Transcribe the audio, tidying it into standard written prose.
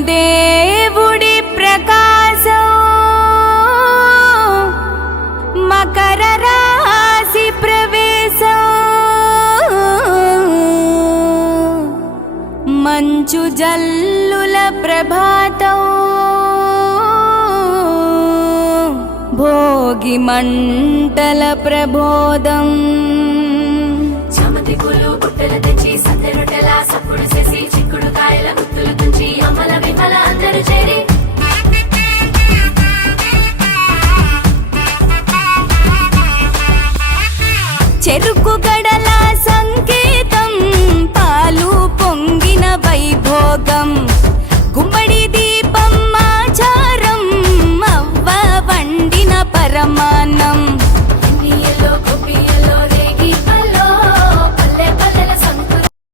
సూర్యదేవుడి ప్రకాశం మకర రాశి ప్రవేశం మంచు జల్లుల ప్రభాతం భోగి మంటల ప్రబోధం చమతికులు బుట్టలు తెచ్చి సత్తె రొట్టెల సప్పుడు